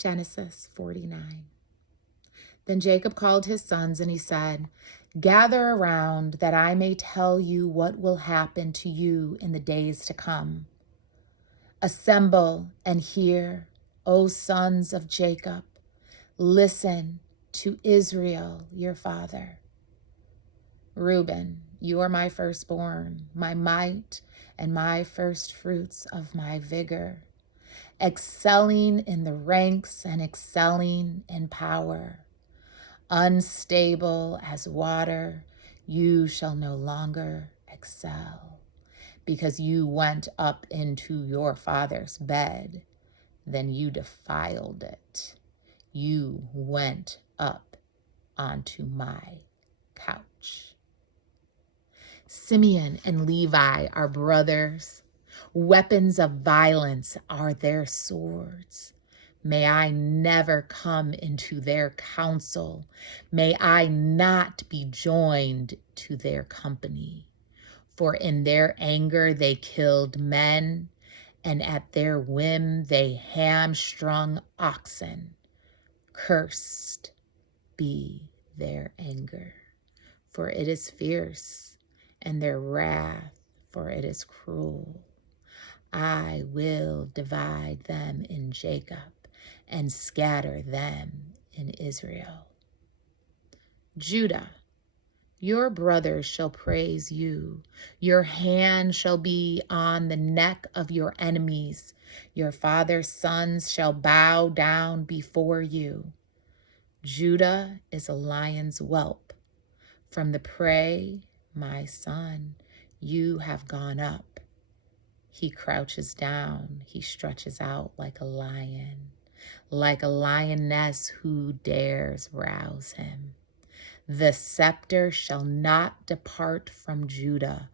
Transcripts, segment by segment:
Genesis 49. Then Jacob called his sons and he said, "Gather around that I may tell you what will happen to you in the days to come. Assemble and hear, O sons of Jacob. Listen to Israel, your father. Reuben, you are my firstborn, my might, and my first fruits of my vigor, excelling in the ranks and excelling in power. Unstable as water, you shall no longer excel, because you went up into your father's bed, then you defiled it. You went up onto my couch." Simeon and Levi are brothers. Weapons of violence are their swords. May I never come into their counsel. May I not be joined to their company. For in their anger they killed men, and at their whim they hamstrung oxen. Cursed be their anger, for it is fierce, and their wrath, for it is cruel. I will divide them in Jacob and scatter them in Israel. Judah, your brothers shall praise you. Your hand shall be on the neck of your enemies. Your father's sons shall bow down before you. Judah is a lion's whelp. From the prey, my son, you have gone up. He crouches down, he stretches out like a lioness who dares rouse him. The scepter shall not depart from Judah,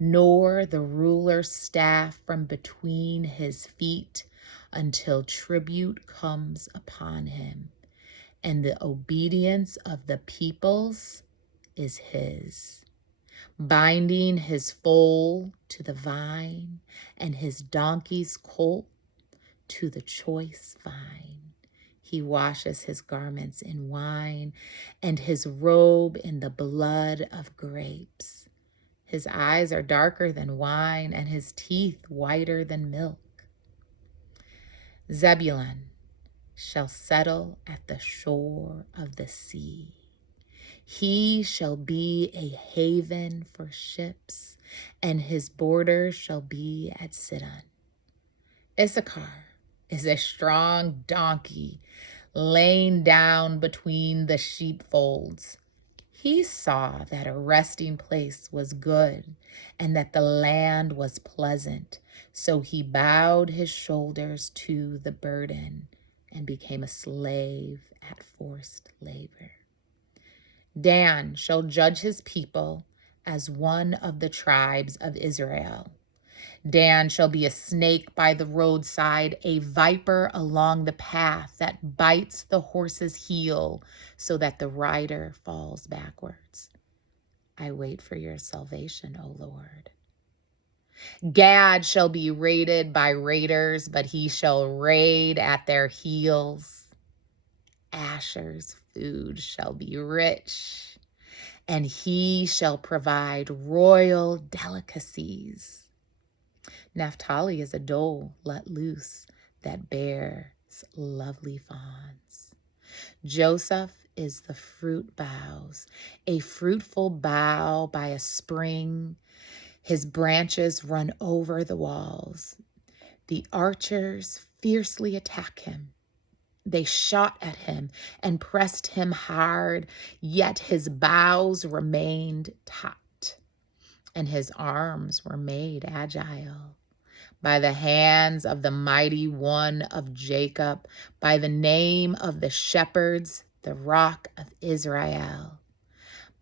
nor the ruler's staff from between his feet, until tribute comes upon him, and the obedience of the peoples is his. Binding his foal to the vine, and his donkey's colt to the choice vine. He washes his garments in wine, and his robe in the blood of grapes. His eyes are darker than wine, and his teeth whiter than milk. Zebulun shall settle at the shore of the sea. He shall be a haven for ships, and his borders shall be at Sidon. Issachar is a strong donkey laying down between the sheepfolds. He saw that a resting place was good and that the land was pleasant, so he bowed his shoulders to the burden and became a slave at forced labor. Dan shall judge his people as one of the tribes of Israel. Dan shall be a snake by the roadside, a viper along the path that bites the horse's heel so that the rider falls backwards. I wait for your salvation, O Lord. Gad shall be raided by raiders, but he shall raid at their heels. Asher's food shall be rich, and he shall provide royal delicacies. Naphtali is a doe let loose that bears lovely fawns. Joseph is the fruit boughs, a fruitful bough by a spring. His branches run over the walls. The archers fiercely attack him. They shot at him and pressed him hard, yet his boughs remained taut, and his arms were made agile. By the hands of the mighty one of Jacob, by the name of the shepherds, the rock of Israel,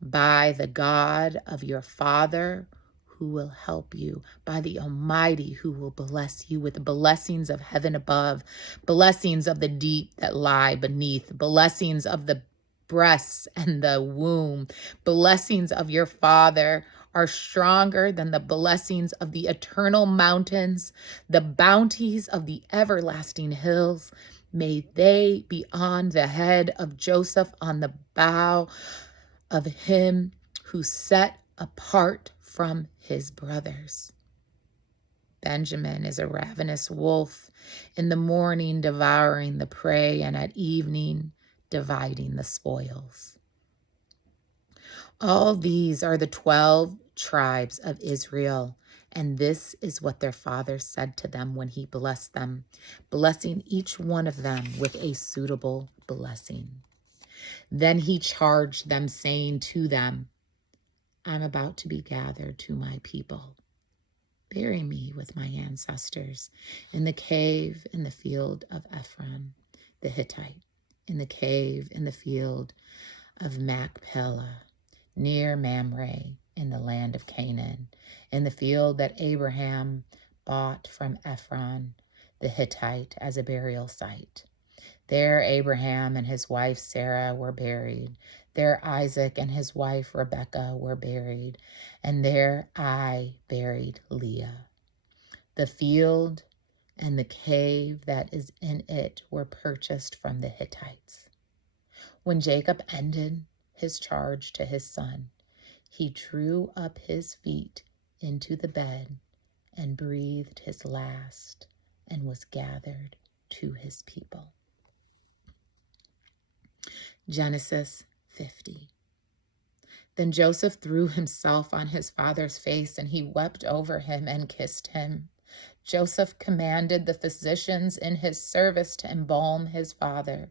by the God of your father, who will help you, by the Almighty who will bless you with the blessings of heaven above, blessings of the deep that lie beneath, blessings of the breasts and the womb, blessings of your father are stronger than the blessings of the eternal mountains, the bounties of the everlasting hills. May they be on the head of Joseph, on the bow of him who set apart from his brothers. Benjamin is a ravenous wolf, in the morning devouring the prey, and at evening dividing the spoils. All these are the 12 tribes of Israel, and this is what their father said to them when he blessed them, blessing each one of them with a suitable blessing. Then he charged them, saying to them, I'm about to be gathered to my people. Bury me with my ancestors in the cave in the field of Ephron the Hittite, in the cave in the field of Machpelah, near Mamre, in the land of Canaan, in the field that Abraham bought from Ephron the Hittite as a burial site. There Abraham and his wife Sarah were buried. There Isaac and his wife Rebekah were buried. And there I buried Leah. The field and the cave that is in it were purchased from the Hittites. When Jacob ended his charge to his son, he drew up his feet into the bed and breathed his last and was gathered to his people. Genesis 50. Then Joseph threw himself on his father's face, and he wept over him and kissed him. Joseph commanded the physicians in his service to embalm his father.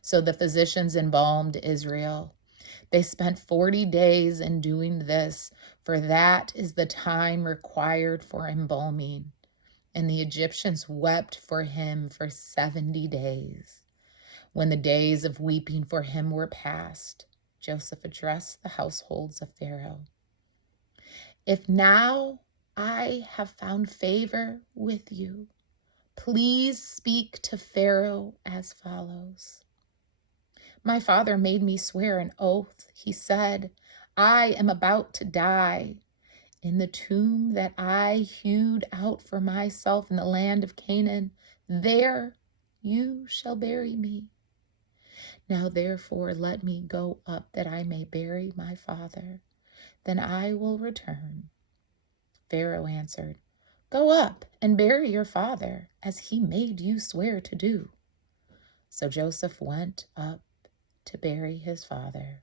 So the physicians embalmed Israel. They spent 40 days in doing this, for that is the time required for embalming. And the Egyptians wept for him for 70 days. When the days of weeping for him were past, Joseph addressed the households of Pharaoh. If now I have found favor with you, please speak to Pharaoh as follows. My father made me swear an oath. He said, I am about to die. In the tomb that I hewed out for myself in the land of Canaan, there you shall bury me. Now therefore let me go up that I may bury my father. Then I will return. Pharaoh answered, Go up and bury your father, as he made you swear to do. So Joseph went up to bury his father.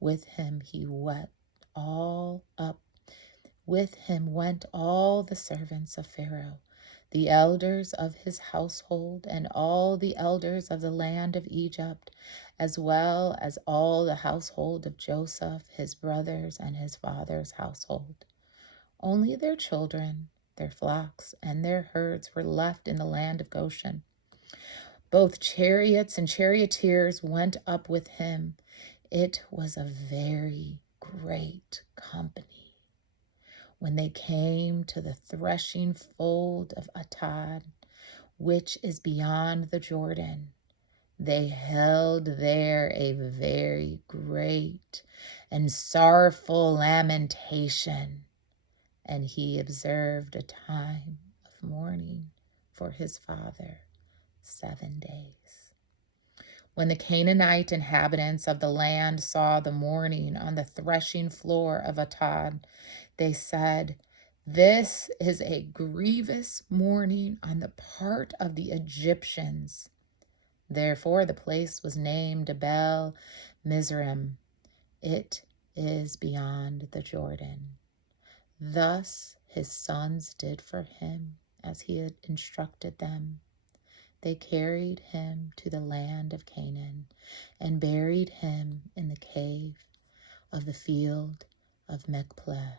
With him went all the servants of Pharaoh, the elders of his household, and all the elders of the land of Egypt, as well as all the household of Joseph, his brothers, and his father's household. Only their children, their flocks, and their herds were left in the land of Goshen. Both chariots and charioteers went up with him. It was a very great company. When they came to the threshing fold of Atad, which is beyond the Jordan, they held there a very great and sorrowful lamentation, and he observed a time of mourning for his father 7 days. When the Canaanite inhabitants of the land saw the mourning on the threshing floor of Atad, they said, This is a grievous mourning on the part of the Egyptians. Therefore the place was named Abel Mizraim. It is beyond the Jordan. Thus his sons did for him as he had instructed them. They carried him to the land of Canaan and buried him in the cave of the field of Machpelah,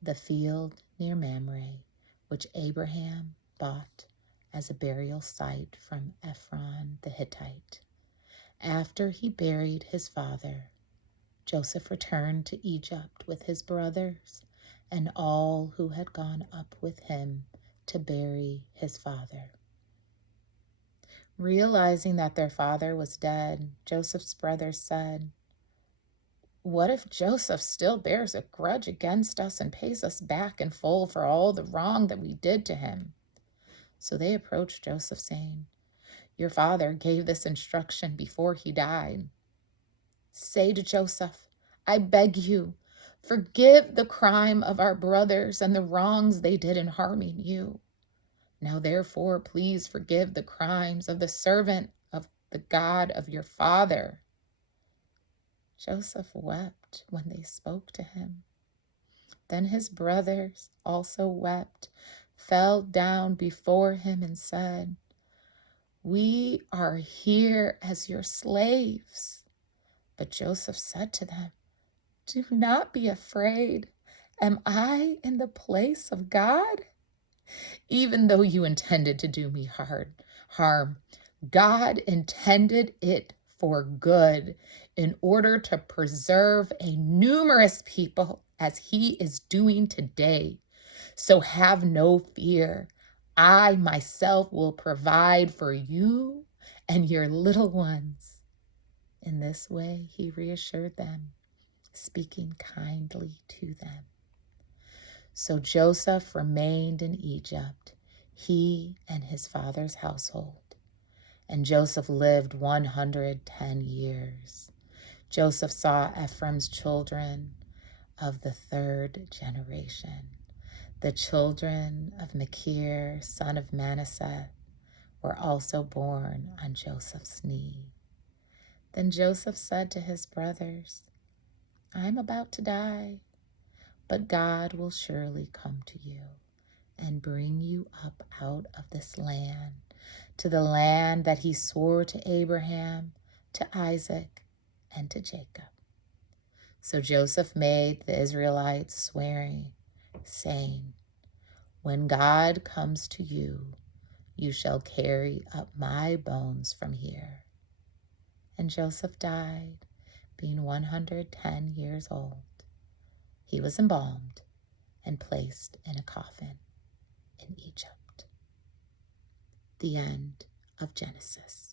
the field near Mamre, which Abraham bought as a burial site from Ephron the Hittite. After he buried his father, Joseph returned to Egypt with his brothers and all who had gone up with him to bury his father. Realizing that their father was dead, Joseph's brothers said, What if Joseph still bears a grudge against us and pays us back in full for all the wrong that we did to him? So they approached Joseph, saying, Your father gave this instruction before he died. Say to Joseph, I beg you, forgive the crime of our brothers and the wrongs they did in harming you. Now, therefore, please forgive the crimes of the servant of the God of your father. Joseph wept when they spoke to him. Then his brothers also wept, fell down before him and said, We are here as your slaves. But Joseph said to them, Do not be afraid. Am I in the place of God? Even though you intended to do me harm, God intended it for good in order to preserve a numerous people as he is doing today. So have no fear. I myself will provide for you and your little ones. In this way, he reassured them, speaking kindly to them. So Joseph remained in Egypt, he and his father's household. And Joseph lived 110 years. Joseph saw Ephraim's children of the third generation. The children of Machir, son of Manasseh, were also born on Joseph's knee. Then Joseph said to his brothers, I'm about to die, but God will surely come to you and bring you up out of this land, to the land that he swore to Abraham, to Isaac, and to Jacob. So Joseph made the Israelites swearing, saying, When God comes to you, you shall carry up my bones from here. And Joseph died, being 110 years old. He was embalmed and placed in a coffin in Egypt. The end of Genesis.